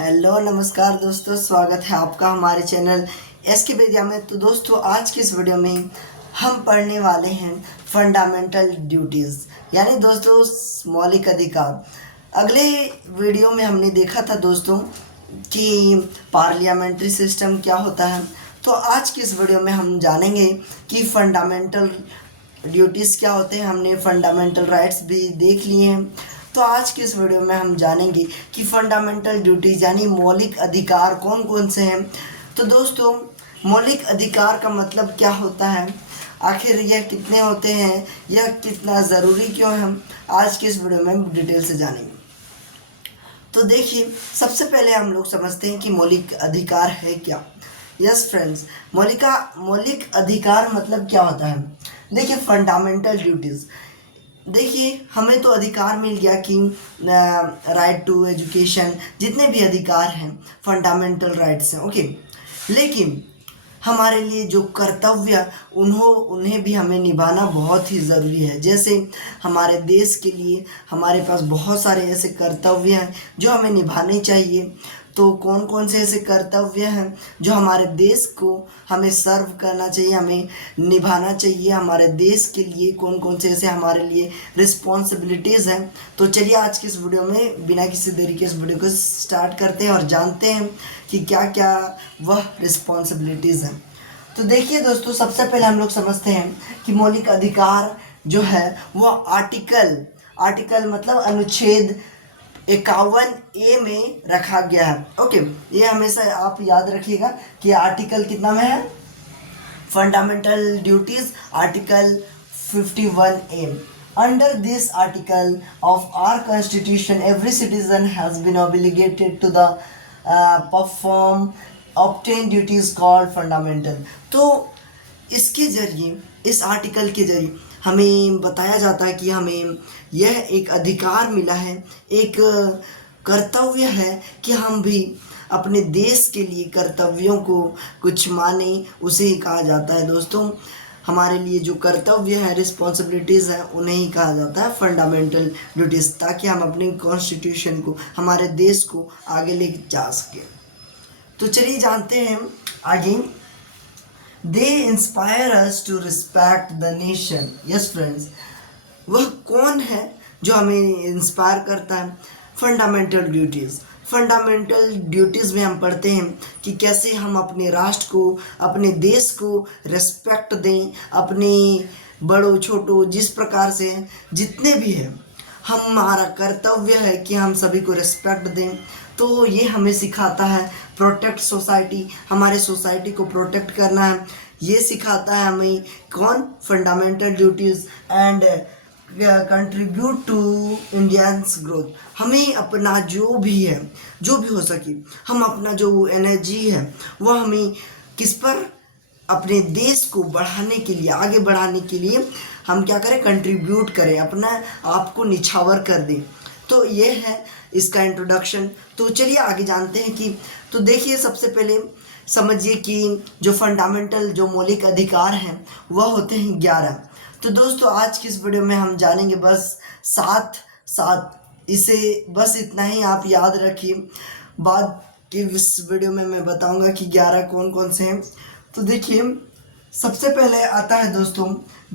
Hello नमस्कार दोस्तों, स्वागत है आपका हमारे चैनल एसके विद्या में। तो दोस्तों, आज की इस वीडियो में हम पढ़ने वाले हैं फंडामेंटल ड्यूटीज़, यानी दोस्तों मौलिक अधिकार। अगले वीडियो में हमने देखा था दोस्तों कि पार्लियामेंट्री सिस्टम क्या होता है। तो आज की इस वीडियो में हम जानेंगे कि फंडामेंटल ड्यूटीज़ क्या होते हैं। हमने फंडामेंटल राइट्स भी देख लिए हैं। तो आज की इस वीडियो में हम जानेंगे कि फंडामेंटल ड्यूटीज़ यानी मौलिक अधिकार कौन कौन से हैं। तो दोस्तों, मौलिक अधिकार का मतलब क्या होता है, आखिर यह कितने होते हैं, यह कितना ज़रूरी क्यों है, हम आज की इस वीडियो में डिटेल से जानेंगे। तो देखिए, सबसे पहले हम लोग समझते हैं कि मौलिक अधिकार है क्या। यस फ्रेंड्स, मौलिक अधिकार मतलब क्या होता है। देखिए, फंडामेंटल ड्यूटीज़, देखिए हमें तो अधिकार मिल गया कि राइट टू एजुकेशन, जितने भी अधिकार हैं फंडामेंटल राइट्स हैं, ओके। लेकिन हमारे लिए जो कर्तव्य उन्हें भी हमें निभाना बहुत ही ज़रूरी है। जैसे हमारे देश के लिए हमारे पास बहुत सारे ऐसे कर्तव्य हैं जो हमें निभाने चाहिए। तो कौन कौन से ऐसे कर्तव्य हैं जो हमारे देश को हमें सर्व करना चाहिए, हमें निभाना चाहिए। हमारे देश के लिए कौन कौन से ऐसे हमारे लिए रिस्पॉन्सिबिलिटीज़ हैं। तो चलिए आज की इस वीडियो में बिना किसी देरी के इस वीडियो को स्टार्ट करते हैं और जानते हैं कि क्या क्या वह रिस्पॉन्सिबिलिटीज़ हैं। तो देखिए दोस्तों, सबसे पहले हम लोग समझते हैं कि मौलिक अधिकार जो है वह आर्टिकल मतलब अनुच्छेद 51A में रखा गया है, ओके। ये हमेशा आप याद रखिएगा कि आर्टिकल कितना में है, fundamental duties article 51A। Under this article of our constitution, every citizen has been obligated to the perform obtain duties called fundamental। तो इसके जरिए, इस आर्टिकल के जरिए हमें बताया जाता है कि हमें यह एक अधिकार मिला है, एक कर्तव्य है कि हम भी अपने देश के लिए कर्तव्यों को कुछ माने, उसे ही कहा जाता है दोस्तों। हमारे लिए जो कर्तव्य है, रिस्पॉन्सिबिलिटीज़ हैं, उन्हें ही कहा जाता है फंडामेंटल ड्यूटीज़, ताकि हम अपने कॉन्स्टिट्यूशन को, हमारे देश को आगे ले जा सकें। तो चलिए जानते हैं आगे। They inspire us to respect the nation. Yes friends, वह कौन है जो हमें इंस्पायर करता है? फंडामेंटल ड्यूटीज़ में हम पढ़ते हैं कि कैसे हम अपने राष्ट्र को, अपने देश को रिस्पेक्ट दें, अपने बड़ों छोटों जिस प्रकार से जितने भी हैं, हमारा कर्तव्य है कि हम सभी को रिस्पेक्ट दें। तो ये हमें सिखाता है प्रोटेक्ट सोसाइटी, हमारे सोसाइटी को प्रोटेक्ट करना है। ये सिखाता है हमें कौन? Fundamental duties. And contribute to Indians growth, हमें अपना जो भी है, जो भी हो सके, हम अपना जो एनर्जी है वह हमें किस पर, अपने देश को बढ़ाने के लिए, आगे बढ़ाने के लिए हम क्या करें? कंट्रीब्यूट करें, अपना आप को निछावर कर दें। तो ये है इसका इंट्रोडक्शन। तो चलिए आगे जानते हैं कि, तो देखिए सबसे पहले समझिए कि जो फंडामेंटल, जो मौलिक अधिकार हैं वह होते हैं 11। तो दोस्तों, आज की इस वीडियो में हम जानेंगे बस 7, इसे बस इतना ही आप याद रखिए। बाद की इस वीडियो में मैं बताऊंगा कि 11 कौन कौन से हैं। तो देखिए, सबसे पहले आता है दोस्तों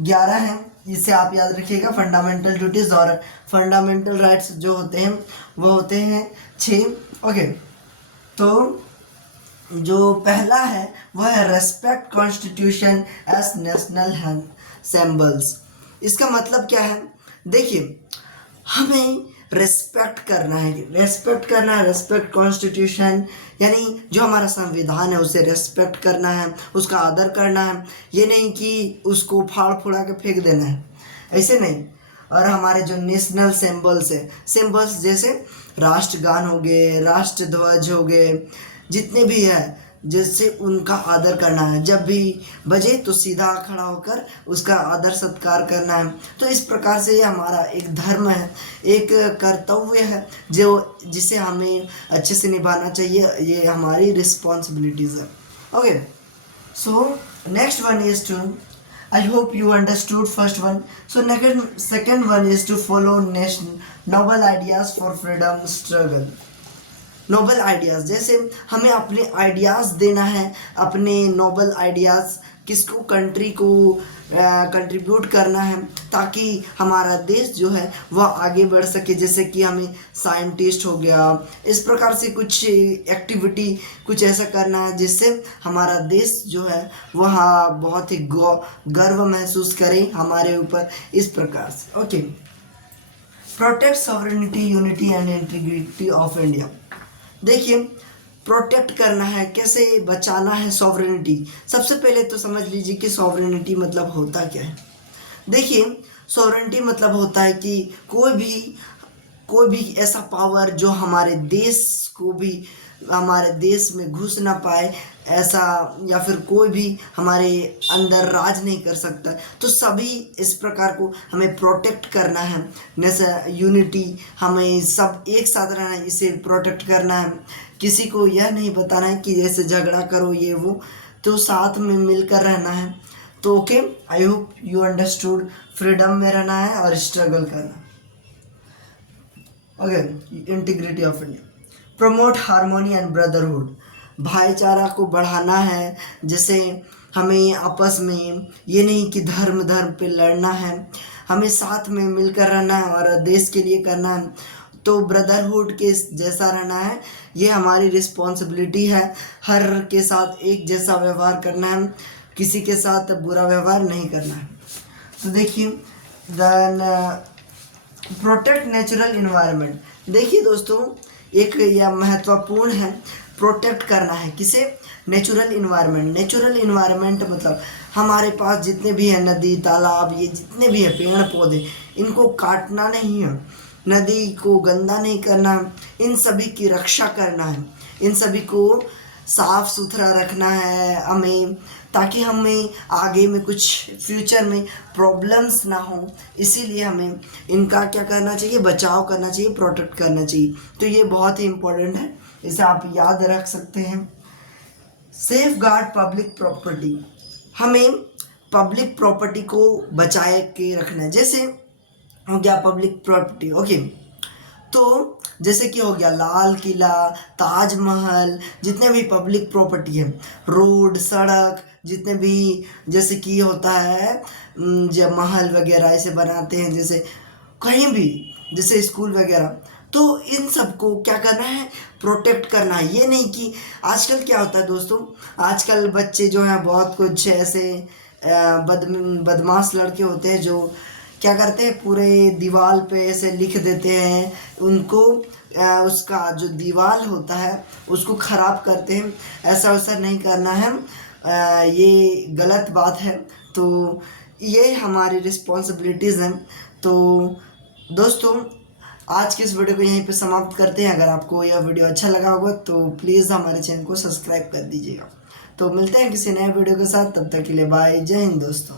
11 हैं, इसे आप याद रखिएगा। फंडामेंटल ड्यूटीज़ और फंडामेंटल राइट्स जो होते हैं वो होते हैं 6, ओके। तो जो पहला है वह है respect constitution as national symbols. इसका मतलब क्या है? देखिए, हमें रेस्पेक्ट करना है, रेस्पेक्ट कॉन्स्टिट्यूशन, यानी जो हमारा संविधान है उसे रेस्पेक्ट करना है, उसका आदर करना है। ये नहीं कि उसको फाड़ फुड़ा के फेंक देना है, ऐसे नहीं। और हमारे जो नेशनल सिंबल्स जैसे राष्ट्रगान हो गए, राष्ट्रध्वज हो गए, जितने भी है, जैसे उनका आदर करना है। जब भी बजे तो सीधा खड़ा होकर उसका आदर सत्कार करना है। तो इस प्रकार से ये हमारा एक धर्म है, एक कर्तव्य है जो जिसे हमें अच्छे से निभाना चाहिए। ये हमारी रिस्पॉन्सिबिलिटीज़ है, okay. So next one is two, I hope you understood first one. So second one is to follow noble ideas for freedom struggle. Noble ideas, जैसे हमें अपने आइडियाज़ देना है, अपने नोबल आइडियाज़ किसको, कंट्री को कंट्रीब्यूट करना है ताकि हमारा देश जो है वह आगे बढ़ सके। जैसे कि हमें साइंटिस्ट हो गया, इस प्रकार से कुछ एक्टिविटी कुछ ऐसा करना है जिससे हमारा देश जो है वह बहुत ही गर्व महसूस करे हमारे ऊपर, इस प्रकार से। Okay, protect sovereignty, unity and integrity of India. देखिए, प्रोटेक्ट करना है, कैसे बचाना है सॉवरेनिटी। सबसे पहले तो समझ लीजिए कि सॉवरेनिटी मतलब होता क्या है। देखिए, सॉवरेनिटी मतलब होता है कि कोई भी ऐसा पावर जो हमारे देश को भी हमारे देश में घुस ना पाए, ऐसा, या फिर कोई भी हमारे अंदर राज नहीं कर सकता। तो सभी इस प्रकार को हमें प्रोटेक्ट करना है। जैसे यूनिटी, हमें सब एक साथ रहना है, इसे प्रोटेक्ट करना है। किसी को यह नहीं बताना है कि जैसे झगड़ा करो ये वो, तो साथ में मिलकर रहना है। तो okay, I hope you understood. Freedom में रहना है और स्ट्रगल करना। Okay, integrity of India, promote harmony and brotherhood, भाईचारा को बढ़ाना है। जैसे हमें आपस में ये नहीं कि धर्म पे लड़ना है, हमें साथ में मिलकर रहना है और देश के लिए करना है। तो ब्रदरहुड के जैसा रहना है, ये हमारी रिस्पॉन्सिबिलिटी है। हर के साथ एक जैसा व्यवहार करना है, किसी के साथ बुरा व्यवहार नहीं करना है। तो देखिए, देन प्रोटेक्ट नेचुरल इन्वायरमेंट। देखिए दोस्तों, एक यह महत्वपूर्ण है, प्रोटेक्ट करना है किसे, नेचुरल इन्वायरमेंट। नेचुरल इन्वायरमेंट मतलब हमारे पास जितने भी हैं नदी तालाब, ये जितने भी हैं पेड़ पौधे, इनको काटना नहीं है, नदी को गंदा नहीं करना, इन सभी की रक्षा करना है, इन सभी को साफ सुथरा रखना है हमें, ताकि हमें आगे में कुछ फ्यूचर में प्रॉब्लम्स ना हो। इसीलिए हमें इनका क्या करना चाहिए, बचाव करना चाहिए, प्रोटेक्ट करना चाहिए। तो ये बहुत ही इम्पोर्टेंट है, इसे आप याद रख सकते हैं। सेफ गार्ड पब्लिक प्रॉपर्टी, हमें पब्लिक प्रॉपर्टी को बचाए के रखना है। जैसे हो गया पब्लिक प्रॉपर्टी, ओके, तो जैसे कि हो गया लाल किला, ताजमहल, जितने भी पब्लिक प्रॉपर्टी है, रोड सड़क, जितने भी, जैसे कि होता है जब महल वगैरह ऐसे बनाते हैं, जैसे कहीं भी, जैसे स्कूल वगैरह, तो इन सबको क्या करना है, प्रोटेक्ट करना है। ये नहीं कि आजकल क्या होता है दोस्तों, आजकल बच्चे जो हैं बहुत कुछ ऐसे बदमाश लड़के होते हैं जो क्या करते हैं, पूरे दीवार पे ऐसे लिख देते हैं, उनको उसका जो दीवार होता है उसको ख़राब करते हैं। ऐसा वैसा नहीं करना है, ये गलत बात है। तो ये हमारी रिस्पॉन्सिबिलिटीज़ हैं। तो दोस्तों, आज के इस वीडियो को यहीं पे समाप्त करते हैं। अगर आपको यह वीडियो अच्छा लगा होगा तो प्लीज़ हमारे चैनल को सब्सक्राइब कर दीजिएगा। तो मिलते हैं किसी नए वीडियो के साथ, तब तक के लिए बाय, जय हिंद दोस्तों।